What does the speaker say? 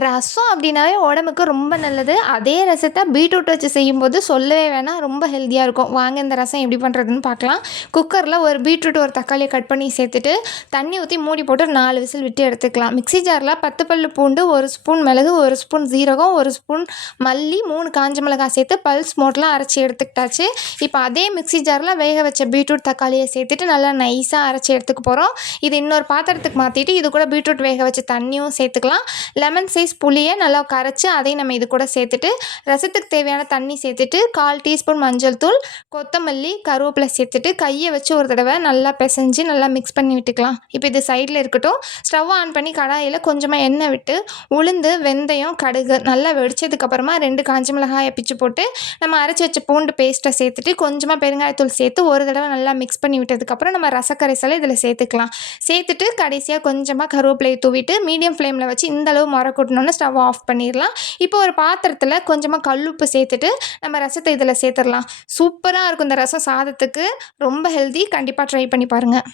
ரசம் அப்படின்னாவே உடம்புக்கு ரொம்ப நல்லது. அதே ரசத்த பீட்ரூட் வச்சு செய்யும்போது சொல்லவே வேணாம். ரொம்ப ஹெல்த்தியா இருக்கும். வாங்க இந்த ரசம் எப்படி பண்ணுறதுன்னு பார்க்கலாம். குக்கரில் ஒரு பீட்ரூட், ஒரு தக்காளிய கட் பண்ணி சேர்த்துட்டு, தண்ணி ஊத்தி மூடி போட்டு ஒரு 4 விசில் விட்டு எடுத்துக்கலாம். மிக்ஸி ஜாரில் 10 பல்லு பூண்டு, 1 ஸ்பூன் மிளகு, 1 ஸ்பூன் சீரகம், 1 ஸ்பூன் மல்லி, 3 காஞ்ச மிளகாய் சேர்த்து பல்ஸ் மோட்ல அரைச்சி எடுத்துக்கிட்டாச்சு. இப்போ அதே மிக்ஸி ஜாரில் வேக வச்ச பீட்ரூட், தக்காளிய சேர்த்துட்டு நல்லா நைஸாக அரைச்சி எடுத்துக்க போகிறோம். இது இன்னொரு பாத்திரத்துக்கு மாற்றிட்டு இது கூட பீட்ரூட் வேக வச்ச தண்ணியும் சேர்த்துக்கலாம். லெமன் சைஸ் புளியை நல்லா கரைச்சி அதையும் நம்ம இது கூட சேர்த்துட்டு, ரசத்துக்கு தேவையான தண்ணி சேர்த்துட்டு, 1/4 டீஸ்பூன் மஞ்சள் தூள், கொத்தமல்லி, கருவேப்பிலை சேர்த்துட்டு கையை வச்சு ஒரு தடவை நல்லா பிசைஞ்சு நல்லா மிக்ஸ் பண்ணி விட்டுக்கலாம். இப்போ இது சைடில் இருக்கட்டும். ஸ்டவ் ஆன் பண்ணி கடாயில் கொஞ்சமாக எண்ணெய் விட்டு உளுந்து, வெந்தயம், கடுகு நல்லா வெடிச்சதுக்கப்புறமா 2 காஞ்ச மிளகாயை பிச்சு போட்டு நம்ம அரைச்சி வச்ச பூண்டு பேஸ்ட்டை சேர்த்துட்டு கொஞ்சமாக பெருங்காயத்தூள் சேர்த்து ஒரு தடவை நல்லா மிக்ஸ் பண்ணி விட்டதுக்கப்புறம் நம்ம ரசக்கரைசலை இதில் சேர்த்துக்கலாம். சேர்த்துட்டு கடைசியாக கொஞ்சமாக கருவேப்பிலையை தூவிட்டு மீடியம் ஃப்ளேமில் வச்சு இந்தளவு முறை கூட்டணுன்னு ஸ்டவ் ஆஃப் பண்ணிடலாம். இப்போ ஒரு பாத்திரத்தில் கொஞ்சமாக கல்லுப்பு சேர்த்துட்டு நம்ம ரசத்தை இதில் சேர்த்துடலாம். சூப்பராக இருக்கும் இந்த ரசம் சாதத்துக்கு. ரொம்ப ஹெல்தி. கண்டிப்பாக ட்ரை பண்ணி பாருங்கள்.